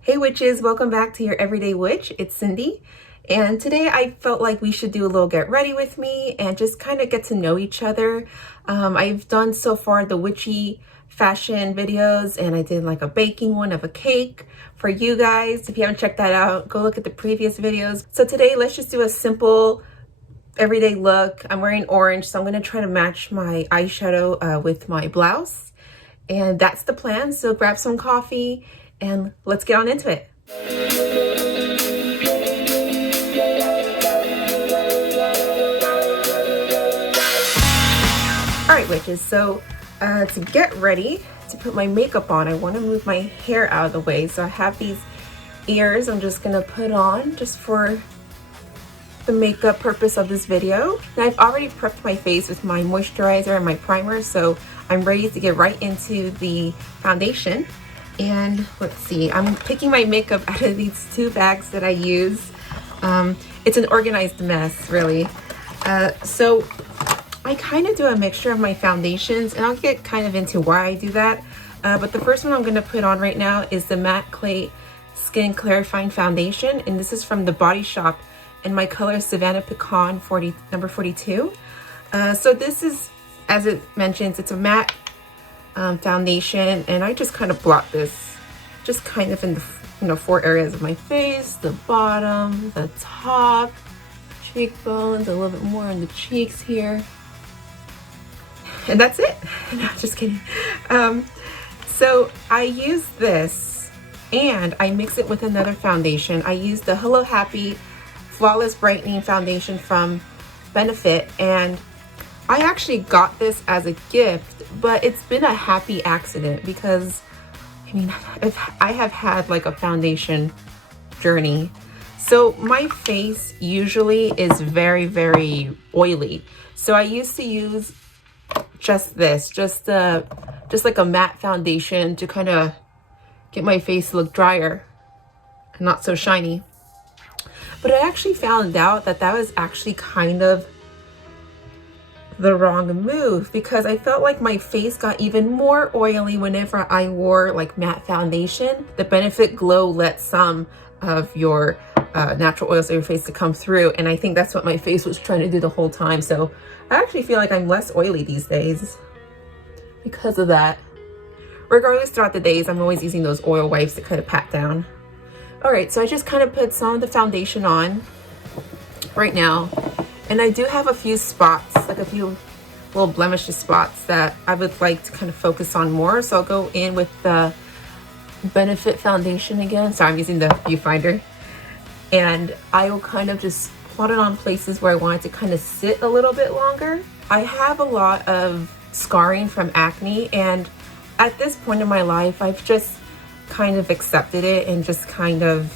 Hey witches, welcome back to your Everyday Witch. It's Cindy, and today I felt like we should do a little get ready with me and just kind of get to know each other. I've done so far the witchy fashion videos, and I did like a baking one of a cake for you guys. If you haven't checked that out, go look at the previous videos. So today let's just do a simple everyday look. I'm wearing orange, so I'm going to try to match my eyeshadow with my blouse, and that's the plan. So grab some coffee and let's get on into it. All right, witches, so to get ready to put my makeup on, I want to move my hair out of the way. So I have these ears I'm just gonna put on just for the makeup purpose of this video. Now I've already prepped my face with my moisturizer and my primer, so I'm ready to get right into the foundation. And let's see, I'm picking my makeup out of these two bags that I use. It's an organized mess, really. So I kind of do a mixture of my foundations, and I'll get kind of into why I do that. But the first one I'm going to put on right now is the Matte Clay Skin Clarifying Foundation, and this is from the Body Shop, and my color is Savannah Pecan number 42. So this is, as it mentions, it's a matte foundation, and I just kind of blot this just kind of in the four areas of my face: the bottom, the top, cheekbones, a little bit more on the cheeks here, and that's it. No, just kidding. So I use this and I mix it with another foundation. I use the Hello Happy Flawless Brightening Foundation from Benefit, and I actually got this as a gift, but it's been a happy accident because, I mean, I have had like a foundation journey. So my face usually is very, very oily. So I used to use just this, just like a matte foundation to kind of get my face to look drier and not so shiny. But I actually found out that that was actually kind of the wrong move, because I felt like my face got even more oily whenever I wore like matte foundation. The Benefit Glow lets some of your natural oils of your face to come through, and I think that's what my face was trying to do the whole time. So I actually feel like I'm less oily these days because of that. Regardless, throughout the days, I'm always using those oil wipes to kind of pat down. All right, so I just kind of put some of the foundation on right now. And I do have a few spots, like a few little blemishes spots that I would like to kind of focus on more. So I'll go in with the Benefit foundation again. So I'm using the viewfinder. And I will kind of just plot it on places where I want it to kind of sit a little bit longer. I have a lot of scarring from acne, and at this point in my life, I've just kind of accepted it and just kind of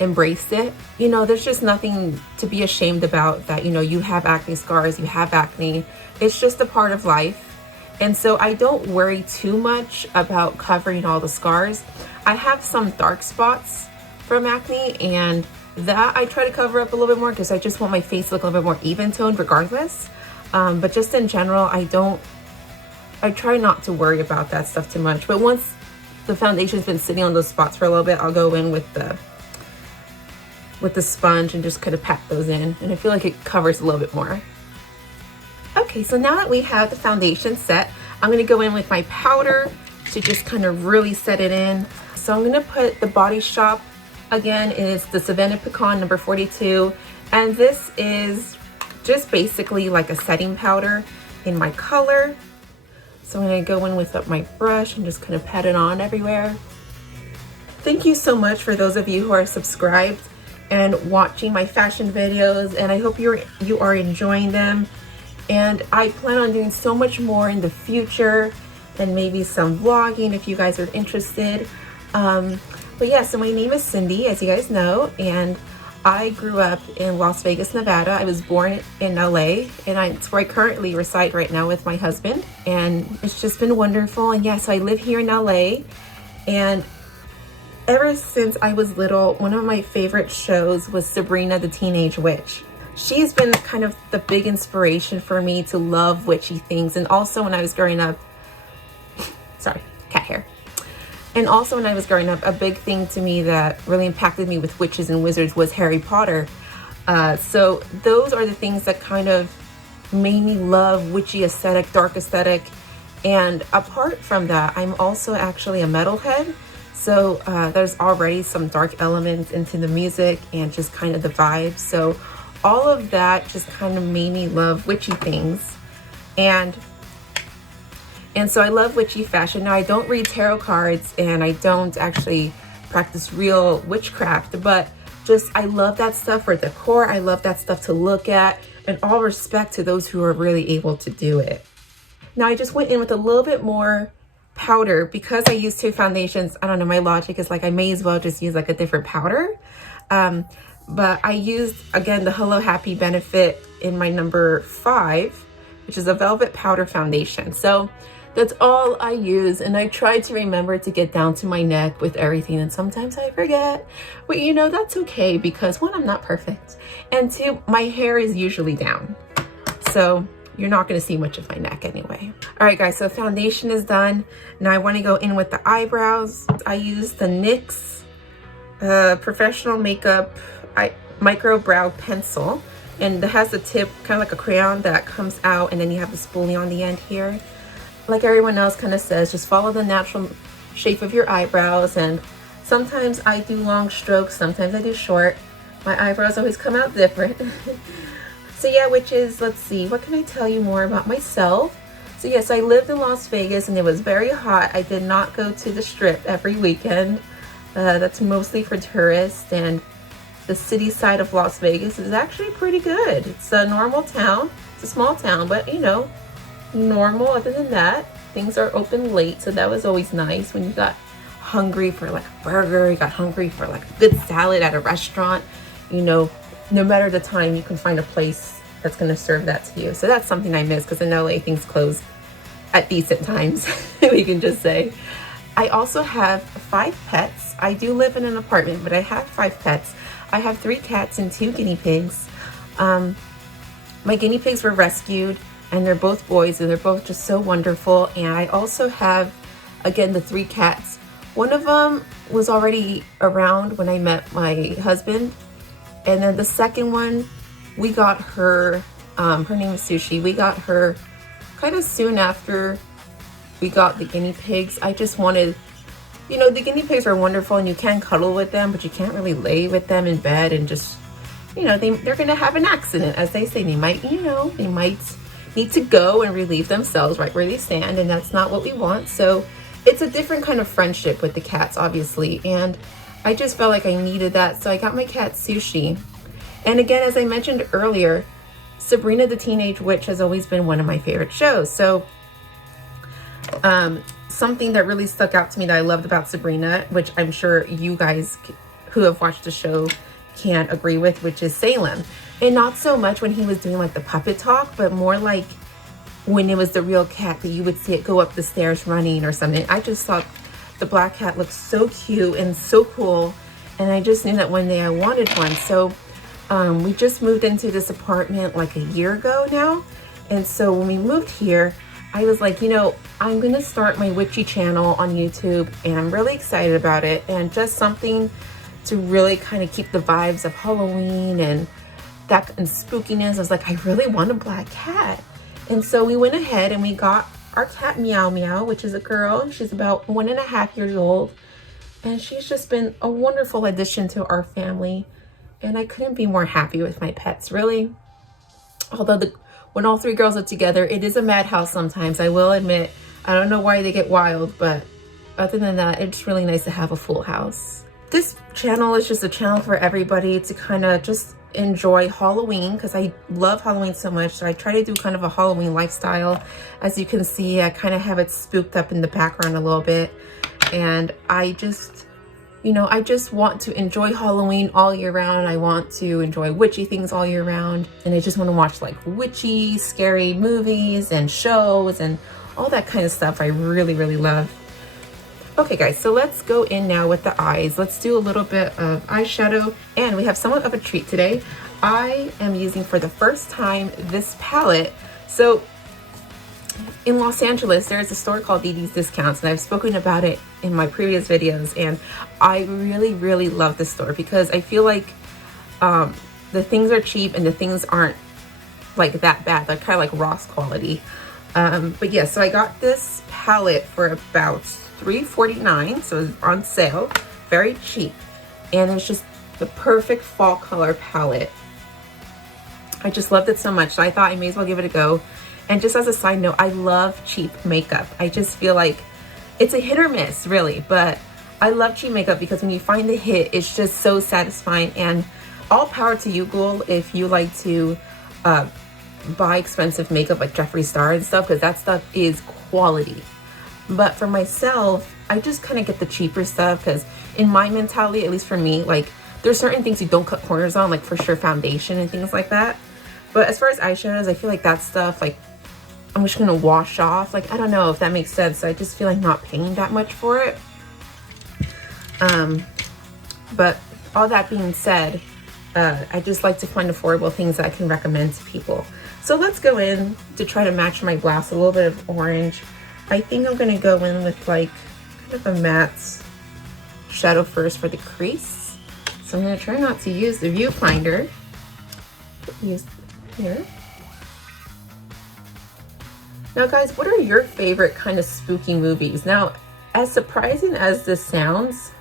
embraced it. You know, there's just nothing to be ashamed about that. You know, you have acne scars, you have acne. It's just a part of life. And so I don't worry too much about covering all the scars. I have some dark spots from acne, and that I try to cover up a little bit more because I just want my face to look a little bit more even toned regardless. But just in general, I try not to worry about that stuff too much. But once the foundation's been sitting on those spots for a little bit, I'll go in with the sponge and just kind of pat those in, and I feel like it covers a little bit more. Okay, so now that we have the foundation set, I'm going to go in with my powder to just kind of really set it in. So I'm going to put the Body Shop, again, it's the Savannah Pecan number 42, and this is just basically like a setting powder in my color. So I'm going to go in with my brush and just kind of pat it on everywhere. Thank you so much for those of you who are subscribed and watching my fashion videos, and I hope you are enjoying them. And I plan on doing so much more in the future, and maybe some vlogging if you guys are interested. But yeah, so my name is Cindy, as you guys know, and I grew up in Las Vegas, Nevada. I was born in LA, and it's where I currently reside right now with my husband, and it's just been wonderful. And yeah, so I live here in LA, and ever since I was little, one of my favorite shows was Sabrina the Teenage Witch. She's been kind of the big inspiration for me to love witchy things. And also when I was growing up, sorry, cat hair. And also when I was growing up, a big thing to me that really impacted me with witches and wizards was Harry Potter. So those are the things that kind of made me love witchy aesthetic, dark aesthetic. And apart from that, I'm also actually a metalhead. So there's already some dark elements into the music and just kind of the vibe. So all of that just kind of made me love witchy things. And so I love witchy fashion. Now I don't read tarot cards and I don't actually practice real witchcraft, but just I love that stuff for decor. I love that stuff to look at, and all respect to those who are really able to do it. Now I just went in with a little bit more powder because I use 2 foundations. I don't know, my logic is like I may as well just use like a different powder. But I used, again, the Hello Happy Benefit in my number 5, which is a velvet powder foundation. So that's all I use, and I try to remember to get down to my neck with everything, and sometimes I forget. But you know, that's okay because 1, I'm not perfect, and 2, my hair is usually down. So you're not gonna see much of my neck anyway. All right guys, so foundation is done. Now I wanna go in with the eyebrows. I use the NYX Professional Makeup Micro Brow Pencil, and it has a tip, kind of like a crayon that comes out, and then you have the spoolie on the end here. Like everyone else kind of says, just follow the natural shape of your eyebrows, and sometimes I do long strokes, sometimes I do short. My eyebrows always come out different. So yeah, witches, let's see, what can I tell you more about myself? So yes, I lived in Las Vegas and it was very hot. I did not go to the Strip every weekend. That's mostly for tourists, and the city side of Las Vegas is actually pretty good. It's a normal town. It's a small town, but you know, normal. Other than that, things are open late, so that was always nice. When you got hungry for like a burger, you got hungry for like a good salad at a restaurant, you know, no matter the time, you can find a place that's going to serve that to you. So that's something I miss, because in LA things close at decent times, we can just say. I also have 5 pets. I do live in an apartment, but I have 5 pets. I have 3 cats and 2 guinea pigs. My guinea pigs were rescued, and they're both boys, and they're both just so wonderful. And I also have, again, the 3 cats. One of them was already around when I met my husband, and then the second one, we got her, her name is Sushi. We got her kind of soon after we got the guinea pigs. I just wanted, you know, the guinea pigs are wonderful and you can cuddle with them, but you can't really lay with them in bed and just, you know, they're gonna have an accident, as they say. They might, you know, they might need to go and relieve themselves right where they stand, and that's not what we want. So it's a different kind of friendship with the cats, obviously, and I just felt like I needed that, so I got my cat Sushi. And again, as I mentioned earlier, Sabrina the Teenage Witch has always been one of my favorite shows. So something that really stuck out to me that I loved about Sabrina, which I'm sure you guys who have watched the show can agree with, which is Salem. And not so much when he was doing like the puppet talk, but more like when it was the real cat that you would see it go up the stairs running or something. I just thought the black cat looked so cute and so cool, and I just knew that one day I wanted one. So we just moved into this apartment like a year ago now, and so when we moved here, I was like, you know, I'm gonna start my witchy channel on YouTube, and I'm really excited about it, and just something to really kind of keep the vibes of Halloween and that and spookiness. I was like, I really want a black cat. And so we went ahead and we got our cat Meow Meow, which is a girl. She's about 1.5 years old, and she's just been a wonderful addition to our family, and I couldn't be more happy with my pets, really. Although when all 3 girls are together, it is a madhouse sometimes, I will admit. I don't know why they get wild, but other than that, it's really nice to have a full house. This channel is just a channel for everybody to kind of just enjoy Halloween, because I love Halloween so much. So I try to do kind of a Halloween lifestyle. As you can see, I kind of have it spooked up in the background a little bit, and I just, you know, I just want to enjoy Halloween all year round. I want to enjoy witchy things all year round, and I just want to watch like witchy, scary movies and shows and all that kind of stuff I really, really love. Okay guys, so let's go in now with the eyes. Let's do a little bit of eyeshadow, and we have somewhat of a treat today. I am using for the first time this palette. So in Los Angeles, there's a store called Dee Dee's Discounts, and I've spoken about it in my previous videos, and I really, really love this store because I feel like the things are cheap and the things aren't like that bad. They're kind of like Ross quality. But yeah, so I got this palette for about $3.49, so it's on sale, very cheap, and it's just the perfect fall color palette. I just loved it so much, so I thought I may as well give it a go. And just as a side note, I love cheap makeup. I just feel like it's a hit or miss, really, but I love cheap makeup because when you find the hit, it's just so satisfying. And all power to you, Ghoul, if you like to buy expensive makeup like Jeffree Star and stuff, because that stuff is quality. But for myself, I just kind of get the cheaper stuff because in my mentality, at least for me, like there's certain things you don't cut corners on, like for sure foundation and things like that. But as far as eyeshadows, I feel like that stuff, like I'm just gonna wash off. Like, I don't know if that makes sense. I just feel like not paying that much for it. But all that being said, I just like to find affordable things that I can recommend to people. So let's go in to try to match my blouse, a little bit of orange. I think I'm gonna go in with like kind of a matte shadow first for the crease. So I'm gonna try not to use the viewfinder. Use here. Now guys, what are your favorite kind of spooky movies? Now, as surprising as this sounds,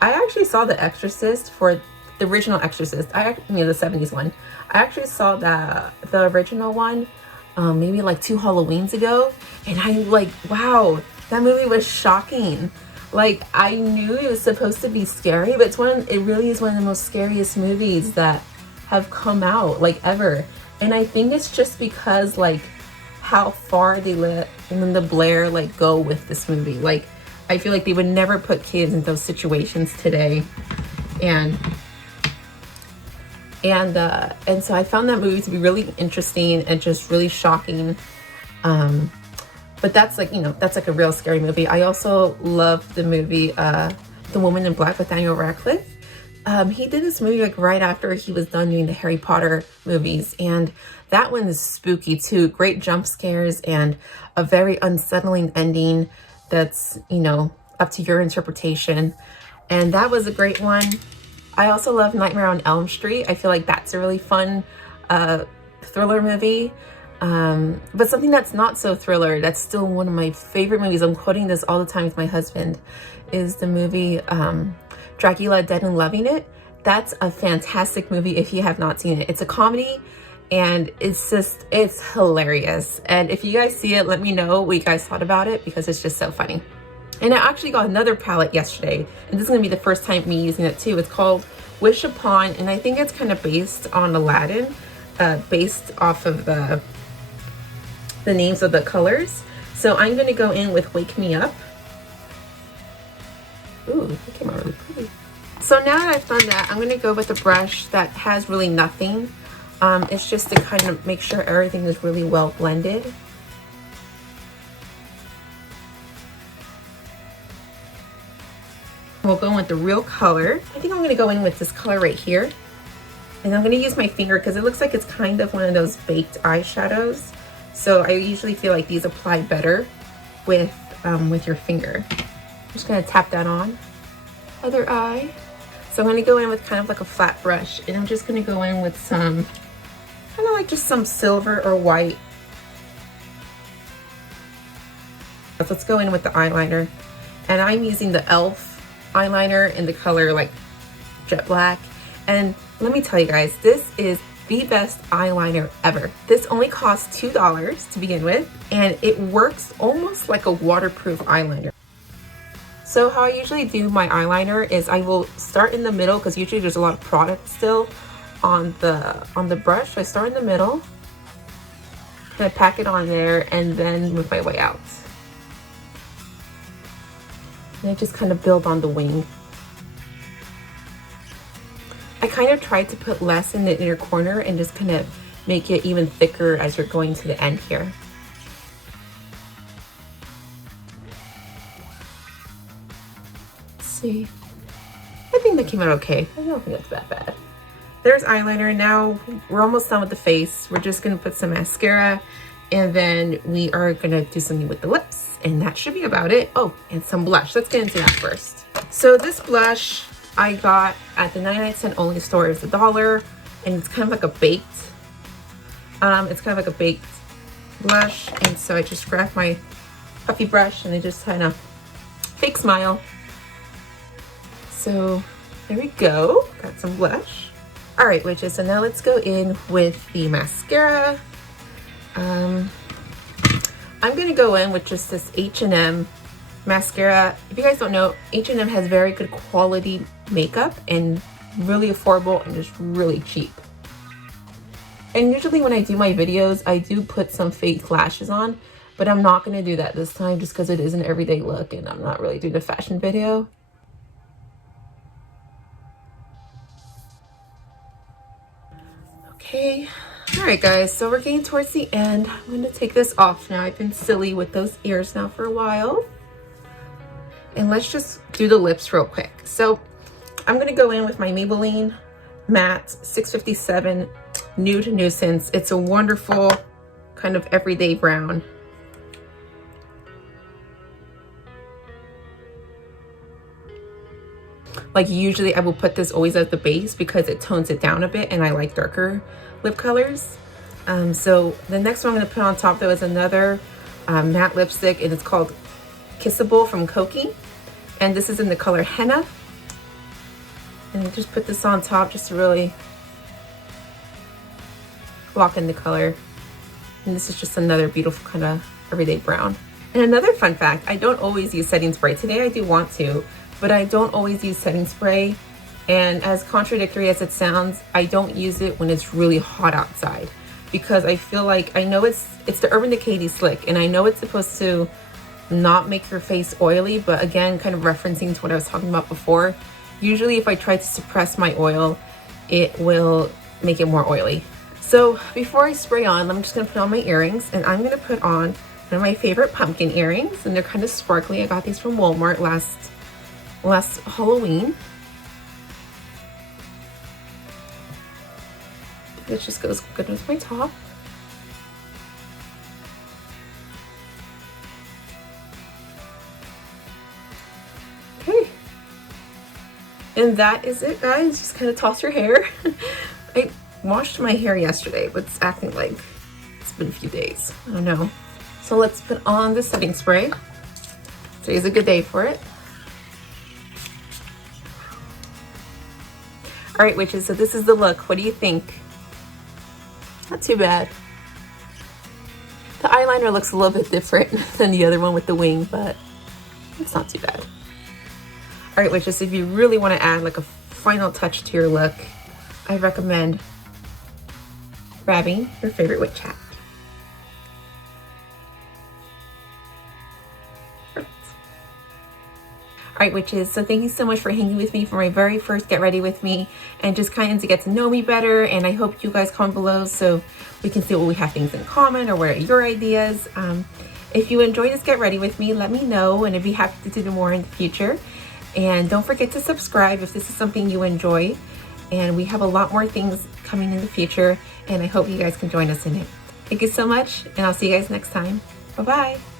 I actually saw The Exorcist, for the original Exorcist. The 70s one. I actually saw the original one maybe like 2 Halloweens ago, and I'm like, wow, that movie was shocking. Like, I knew it was supposed to be scary, but it really is one of the most scariest movies that have come out like ever. And I think it's just because like how far they let Linda Blair like go with this movie. Like, I feel like they would never put kids in those situations today. And so I found that movie to be really interesting and just really shocking. But that's like, that's like a real scary movie. I also love the movie The Woman in Black with Daniel Radcliffe. He did this movie like right after he was done doing the Harry Potter movies, and that one is spooky too. Great jump scares and a very unsettling ending that's, up to your interpretation. And that was a great one. I also love Nightmare on Elm Street. I feel like that's a really fun thriller movie. But something that's not so thriller, that's still one of my favorite movies, I'm quoting this all the time with my husband, is the movie Dracula Dead and Loving It. That's a fantastic movie if you have not seen it. It's a comedy and it's hilarious. And if you guys see it, let me know what you guys thought about it because it's just so funny. And I actually got another palette yesterday, and this is gonna be the first time me using it too. It's called Wish Upon, and I think it's kind of based on Aladdin, based off of the names of the colors. So I'm gonna go in with Wake Me Up. Ooh, that came out really pretty. So now that I've done that, I'm gonna go with a brush that has really nothing. It's just to kind of make sure everything is really well blended. We'll go in with the real color. I think I'm gonna go in with this color right here. And I'm gonna use my finger because it looks like it's kind of one of those baked eyeshadows. So I usually feel like these apply better with your finger. I'm just gonna tap that on. Other eye. So I'm gonna go in with kind of like a flat brush, and I'm just gonna go in with some, kind of like just some silver or white. So let's go in with the eyeliner. And I'm using the e.l.f. eyeliner in the color like jet black. And let me tell you guys, this is the best eyeliner ever. This only costs $2 to begin with, and it works almost like a waterproof eyeliner. So how I usually do my eyeliner is I will start in the middle because usually there's a lot of product still on the brush. I start in the middle, kind of pack it on there, and then move my way out. And I just kind of build on the wing. I kind of tried to put less in the inner corner and just kind of make it even thicker as you're going to the end here. Let's see. I think that came out okay. I don't think it's that bad. There's eyeliner. Now we're almost done with the face. We're just gonna put some mascara And then we are gonna do something with the lips, and that should be about it. Oh, and some blush. Let's get into that first. So this blush I got at the 99-cent only store. It's $1, and it's kind of like a baked, blush. And so I just grabbed my puffy brush and I just kind of fake smile. So there we go, got some blush. All right, witches, so now let's go in with the mascara. I'm gonna go in with just this H&M mascara. If you guys don't know, H&M has very good quality makeup and really affordable and just really cheap. And usually when I do my videos, I do put some fake lashes on, but I'm not gonna do that this time just because it is an everyday look and I'm not really doing a fashion video. Okay, all right guys, so we're getting towards the end. I'm gonna take this off now. I've been silly with those ears now for a while. And let's just do the lips real quick. So I'm gonna go in with my Maybelline Matte 657 Nude Nuisance. It's a wonderful kind of everyday brown. Like usually I will put this always at the base because it tones it down a bit and I like darker lip colors. So the next one I'm gonna put on top though is another matte lipstick, and it's called Kissable from Koki. And this is in the color Henna. And I just put this on top just to really lock in the color. And this is just another beautiful kind of everyday brown. And another fun fact, I don't always use setting spray. Today I do want to, but I don't always use setting spray. And as contradictory as it sounds, I don't use it when it's really hot outside, because I feel like, I know it's the Urban Decay Slick, and I know it's supposed to not make your face oily, but again, kind of referencing to what I was talking about before, usually if I try to suppress my oil, it will make it more oily. So before I spray on, I'm just gonna put on my earrings, and I'm gonna put on one of my favorite pumpkin earrings, and they're kind of sparkly. I got these from Walmart last Halloween. This just goes good with my top. Okay. And that is it, guys. Just kind of toss your hair. I washed my hair yesterday, but it's acting like it's been a few days. I don't know. So let's put on the setting spray. Today's a good day for it. All right, witches, so this is the look. What do you think? Not too bad. The eyeliner looks a little bit different than the other one with the wing, but it's not too bad. All right, witches, if you really want to add like a final touch to your look, I recommend grabbing your favorite witch hat. All right, witches, so thank you so much for hanging with me for my very first Get Ready With Me, and just kind of to get to know me better. And I hope you guys comment below so we can see what we have things in common, or what are your ideas. If you enjoyed this Get Ready With Me, let me know, and I'd be happy to do more in the future. And don't forget to subscribe if this is something you enjoy. And we have a lot more things coming in the future, and I hope you guys can join us in it. Thank you so much, and I'll see you guys next time. Bye-bye.